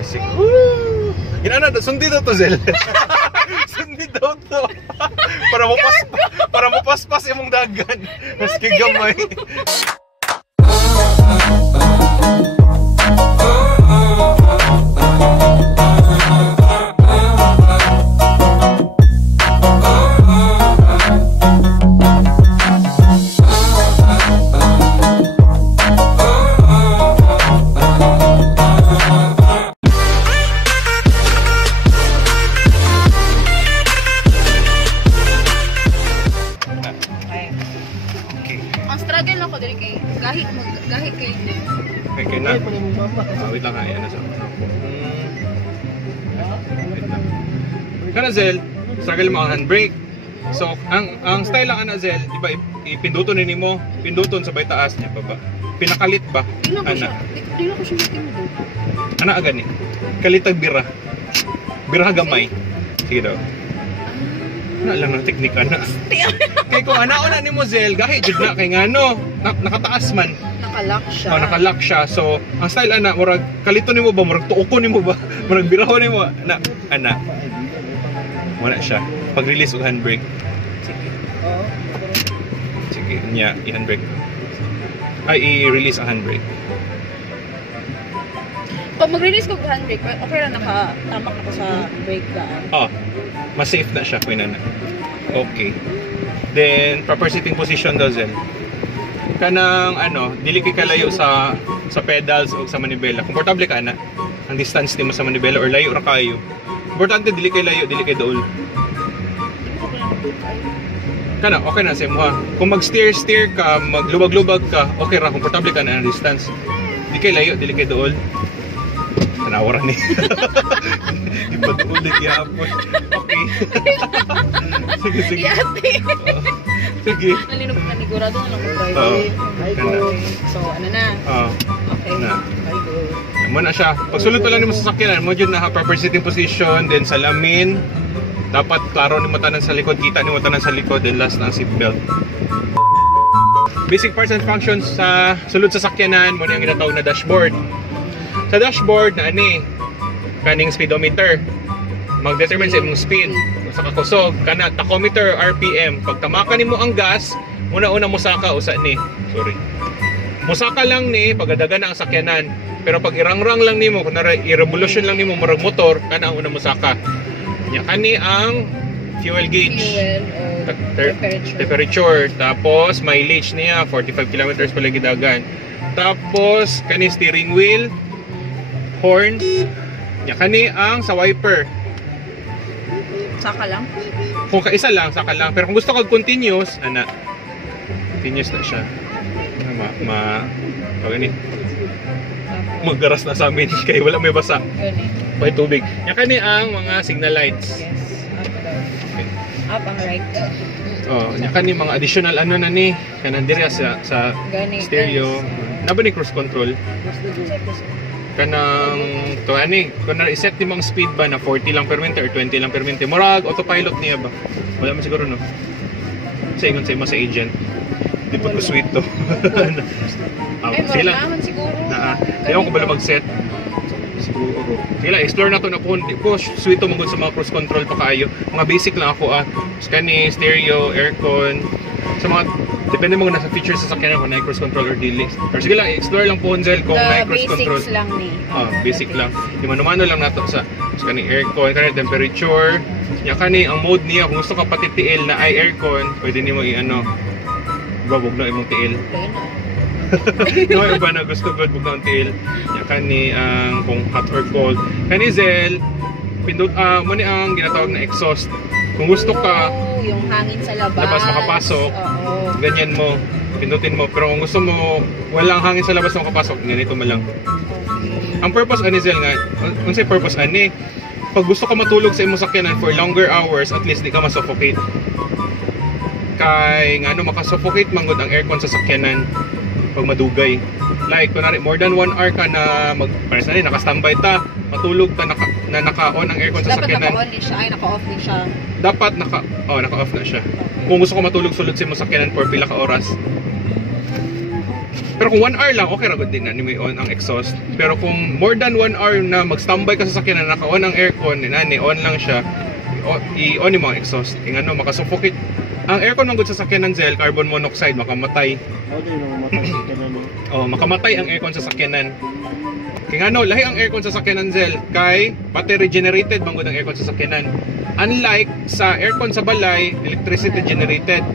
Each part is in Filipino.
Classic. Woo! Ginana, sundi daw to, Zel. Sundi daw to. Para mapaspas imong dagan. Maski gamay. Kaya na. Wait lang ha. Ayan na siya. Wait lang. Kana Zel, struggle mo ang handbrake. So, ang style lang ana Zel, di ba ipinduton ni mo, pinduton sa bay taas niya baba. Pinakalit ba? Ana. Di na ko siya pinduton. Ana agani. Kalitag bira. Bira gamay. Sige daw. Na lang ng teknik ana. Kay kung anaon na nimo Zel, gahi jud na kay ngano, nakataas man. Nakalock siya. Oh, nakalock siya. So, ang style ana, murag kalito nimo ba, murag tuokon nimo ba, murag birahon nimo na ana. Wala siya. Pag-release og handbrake. Sige. Sige, niya i-handbrake. Ay, i-release ang handbrake. Pag mag-release ko ng handbrake, okay na nakatamak ako sa brake daan. Oh, mas safe na siya kuya na. Okay. Then, proper sitting position daw, Zen. Kanang ano, dili kay kalayo sa pedals o sa manibela. Komportable ka na. Ang distance nimo sa manibela or layo ra kayo. Importante dili kay layo, dili kay dool. Kana okay na sa imo ha. Kung mag-steer ka, maglubag-lubag ka, okay ra, komportable ka na ang distance. Dili kay layo, dili kay dool. Tanawaran ni. Ipadulit yapon. Okay. Sige, sige. Sige. Nalino ko nanigurado na lang ko driveway. So, ano na? Okay. Na. Good. Naman na siya. Pagsulot pa lang mo sa sakyanan, mo dyan na proper sitting position, then salamin. Dapat klaro ni matanan sa likod, kita ni matanan sa likod, then last na ang seatbelt. Basic parts and functions sa sulod sa sakyanan, mo na yung ginatawag na dashboard. Sa dashboard na ani, kaning speedometer. Mag-determine sa imong speed. Sa kakusog, kana tachometer, RPM. Pag tamakan nimo ang gas, una-una musaka usa ni. Sorry. Musaka lang ni pagadagan na ang sakyanan. Pero pag irangrang lang nimo, kunwari i-revolution lang nimo murag motor, kana ang una musaka. Nya kani ang fuel gauge. Temperature. Tapos mileage niya 45 kilometers pala gidagan. Tapos kani steering wheel, horn. Nya kani ang sa wiper. Saka lang? Kung kaisa lang, saka lang. Pero kung gusto kag continuous, ana. Continuous na siya. Pagani. Maggaras na sa amin kaya wala may basa. May tubig. Yan kani ang mga signal lights. Yes. Okay. Up ang right. Oh, yan kani mga additional ano na ni kanan diri sa stereo. Naba ni cruise control. Kanang to ani kung na-set ni mong speed ba na 40 lang per minute or 20 lang per minute murag autopilot niya ba wala man siguro no sa ingon sa imo sa agent di pa ko sweet to sila naman siguro ayaw ko bala mag-set siguro sila explore na to na po di po sweet to mong sa mga cruise control pa kayo mga basic lang ako scanning stereo aircon sa mga depende mo na sa features sa sakyanan kung na cruise control or dili. Pero sige lang, explore lang po Zel kung na cruise control. Basics lang ni. Basic lang. Di mano-mano lang nato sa kaning aircon, kaning temperature. Nya kani ang mode niya kung gusto ka pati tiil na ay aircon, pwede nimo i-ano. Babog na imong tiil. No, iba na gusto gud bug na tiil. Nya kani ang kung hot or cold. Kani Zel, pindot mo ni ang ginatawag na exhaust. Kung gusto ka yung hangin sa labas makapasok, ganyan mo, pindutin mo. Pero kung gusto mo walang hangin sa labas na makapasok, ganito mo lang. Ang purpose ani Zel nga, kung say purpose ani, pag gusto ka matulog sa imong sakyanan for longer hours, at least di ka ma-suffocate. Kay nga makasuffocate man gud ang aircon sa sakyanan pag madugay. Like kunwari more than 1 hour ka na naka-standby ta, matulog ta naka-on ang aircon sa sakyanan. Dapat naka-on din siya, ay naka-off din siya. Dapat naka-off na siya. Kung gusto ko matulog sulod sa imong sakyanan for pila ka oras. Pero kung 1 hour lang, okay ra gud din na ni may on ang exhaust. Pero kung more than 1 hour na mag-standby ka sa sakyanan, naka-on ang aircon, on lang siya, i-on yung mga exhaust. Tingnan no, makasuffocate. Ang aircon man gud sa sakyanan, Zel, carbon monoxide, makamatay. Oh, makamatay ang aircon sa sakyanan. Kaya nga no, lahi ang aircon sa sakyanan, Zel, kay battery generated man gud ang aircon sa sakyanan. Unlike sa aircon sa balay, electricity generated.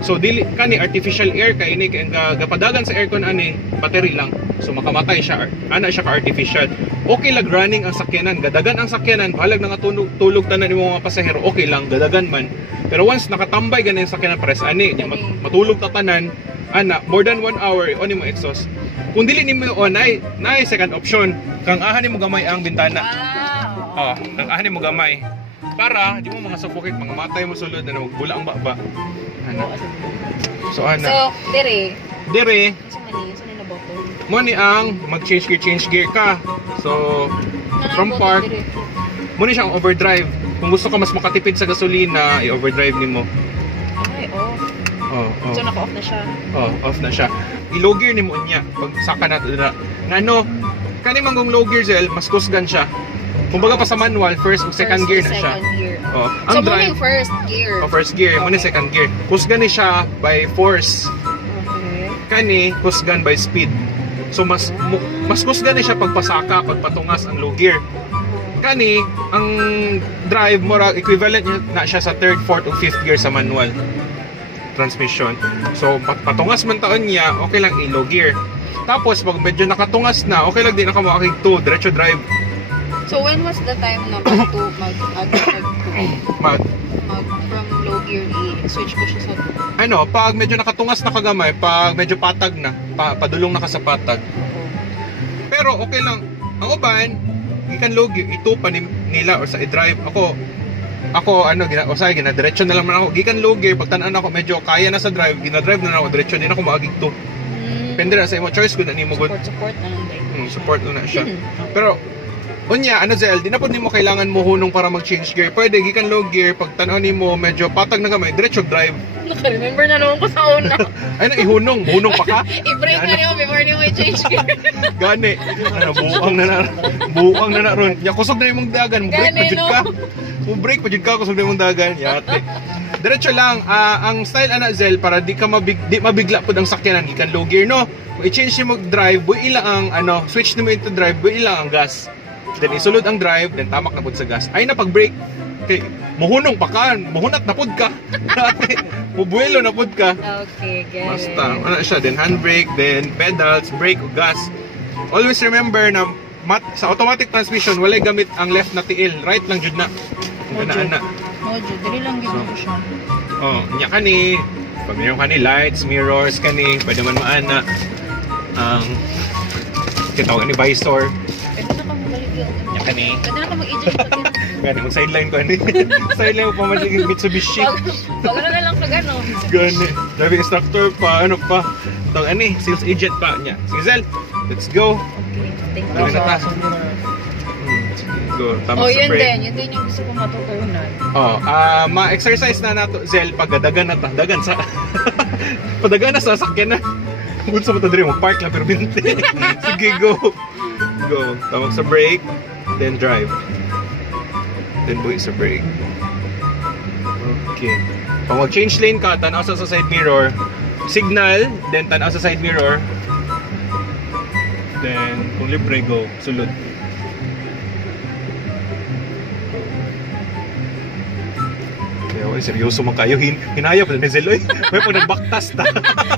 So dili kani artificial air kay ini kay gapadagan sa aircon ani battery lang. So makamatay siya. Ana siya ka artificial. Okay lang running ang sakyanan, gadagan ang sakyanan, bahalag nga tulog tanan nimo mga pasahero, okay lang gadagan man. Pero once nakatambay ganin sa sakyanan press ani, di matulog ta tanan, ana more than 1 hour on mo exhaust. Kung dili nimo on ay second option, kang ahan nimo gamay ang bintana. Oh, kang ahan nimo gamay. Para di mo mga suffocate, mga matay mo sulod na magbula ang baba. Ana. So ana. So, dire. Dire. Sa na bottle. Mo ni ang mag-change gear ka. So from park, mo ni siyang overdrive. Kung gusto ka mas makatipid sa gasolina, i-overdrive nimo. Ay, off. Oh. So naka-off na siya. Oh, off na siya. I-low gear nimo niya pag saka na ano, kani manggong low gear, Zel, mas kusgan siya. Kumbaga pa sa manual, first ug second gear na siya. Oh, so, ang drive, first gear. Oh, first gear, mo ni second gear. Kusgan ni siya by force. Okay. Kani kusgan by speed. So mas kusgan ni siya pagpasaka, pagpatungas ang low gear. Kani ang drive mo equivalent na siya sa third, fourth ug fifth gear sa manual transmission. So patungas man taon niya, okay lang i-low gear. Tapos pag medyo nakatungas na, okay lang din naka makakig to, diretso drive. So when was the time na from low gear i-switch ko siya sa ano, pag medyo nakatungas na kagamay, pag medyo patag na, padulong na ka sa patag. Pero okay lang. Ang uban, gikan low gear, ito pa nila or sa i-drive. Ako ano, ginadiretso na lang man ako. Gikan low gear, pag tanan ako, medyo kaya na sa drive, ginadrive na ako, diretso din ako maagig to. Depende na sa imo choice kung ano mo good. Support na lang din. Support na siya. Pero unya, ano Zel, di na po mo kailangan mo hunong para mag-change gear. Pwede, gikan low gear, pag tanaw mo medyo patag na gamay, diretso drive. Naka-remember na naman ko sa una. Ay na, ihunong pa ka? I-break na niyo before niyo i-change gear. Gani, ano, buang na ron. Ya, kusog na yung dagan, break pa jud ka. Break pa jud ka, kusog na yung dagan. Yate. Diretso lang, ang style ana Zel, para di mabigla po ang sakyanan, gikan low gear, no? Kung i-change mo drive, buhay lang ang, switch mo into drive, buhay lang ang gas. Then isulod ang drive, then tamak na pud sa gas. Ay na pag brake, okay, muhunong pa ka, muhunat na pud ka. Mubuelo na pud ka. Okay, get Basta, ano siya, then handbrake, then pedals, brake o gas. Always remember na sa automatic transmission, walay gamit ang left na tiil, right lang jud na. Ana. Mojo, dili lang gyud ko siya. Oh, nya kani, pag mayroon kani lights, mirrors kani, pwede man maana. Ang kitawag ni visor. Nya kani. Pwede na ka mag-agent sa akin. Gani, mag-sideline ko ani. Sideline ko pa magiging Mitsubishi. Pag ano na lang pag ano. Gani. Driving instructor pa, ano pa. Tawag ani, sales agent pa niya. Sige Zel, let's go. Okay, thank you. Dali na ta. Go, tama sa yun brake. din yung gusto ko matutunan. Ma-exercise na nato, Zel, pag dagan na ta. Dagan sa... Padagan na sa sakyan na. Kung sa matadari mo, park lang pero binti. Sige, go. Go. Tawag sa brake, then drive. Then buhi sa brake. Okay. Pag mag-change lane ka, tanaw sa side mirror. Signal, then tanaw sa side mirror. Then, kung libre, go. Sulod. Kaya, seryoso man kayo. Hinaya pa ni Zeloy. May pag nagbaktas ta.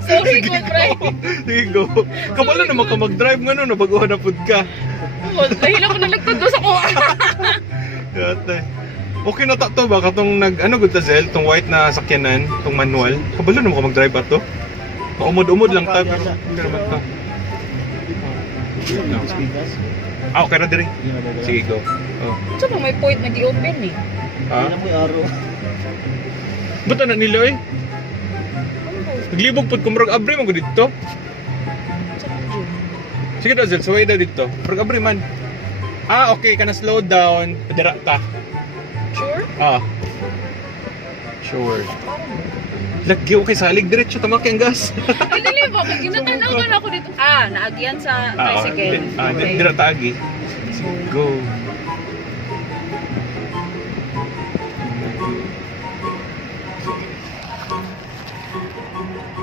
Sorry, good try. Sige, go. Kabalo naman ka mag-drive nga no, nabaguhan na food ka. Dahil ako nalagtad sa kuha. Yate. Okay na to ba? Katong ano good ta Zel? Tong white na sakyanan, tong manual. Kabalo naman ka mag-drive ato. Maumod-umod lang ta. Pero naman ta. Okay na diri. Sige, go. So, may point na di-open eh. Ha? Ba't na nila eh? Naglibog po kung marag abri man ko dito. Sige daw Zel, suway daw dito. Marag abri man. Okay, ka na slow down. Padira ka. Sure? Sure. Lagyo kay salig diretso tama kay ang gas. Ay, dali ba? Pag ginatanaw ka na ako dito. Ah, naagyan sa tricycle. Okay. Dira taagi. Go.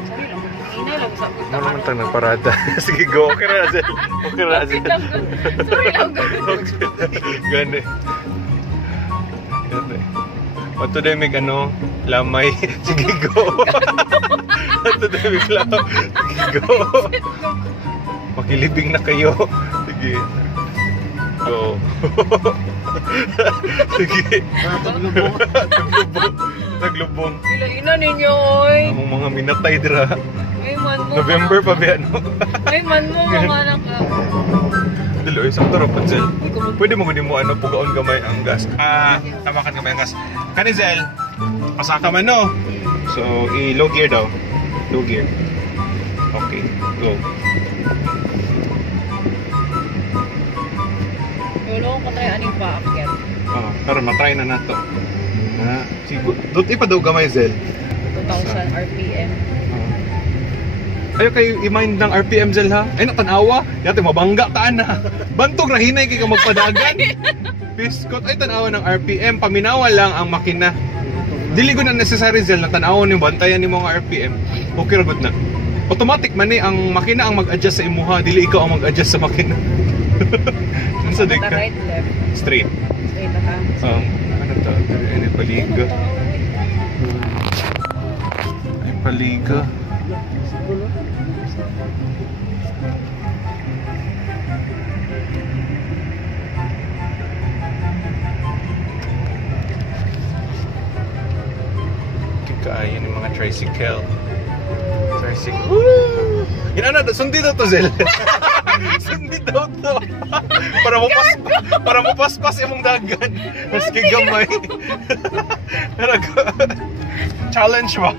Sorry lang. Inay lang sa punta Ano man tang nagparada? Sige, go. Okay na, Zel. Okay na, Zel. Sorry lang. Gani. Gani. What to demig ano? Lamay. Sige, go. What to demig lamay. Sige, go. Makilibing na kayo. Sige. Go. Sige. Taglubong. Taglubong. Ina ninyo, oy. Among mga minatay dira. Ay, man mo. November pa ba ano? Ay, man mo. Mga anak ka. Dilo, isang taro pa, Zel. Pwede mo gani mo ano, pugaon gamay ang gas. Tamakan gamay ang gas. Kani, Zel, pasaka man, no? So, i-low gear daw. Low gear. Okay, go. Lolo ko tayo aning paakyat. Pero matry na nato. Siguro, doon ipa daw gamay, Zel. 2,000 RPM. Ayaw kayo i-mind ng RPM, Zel, ha? Ay, natanawa. Yate, mabangga ka na. Bantog na hinay kayo magpadagan. Piskot, ay tanawa ng RPM. Paminawa lang ang makina. Dili ko na necessary, Zel, na tanawa ni bantayan ni mga RPM. Okay, ragot na. Automatic man eh, ang makina ang mag-adjust sa imuha. Dili ikaw ang mag-adjust sa makina. Sa dik ka? Right, left. Straight. Straight ka. Ano to? Ay, paliga. Ay, paliga. Kaya yung mga tricycle. Woo! Yan ano, sundi daw to, Zel. Sundi daw to. Para mo paspas yung dagan. Maski gamay. Challenge ba?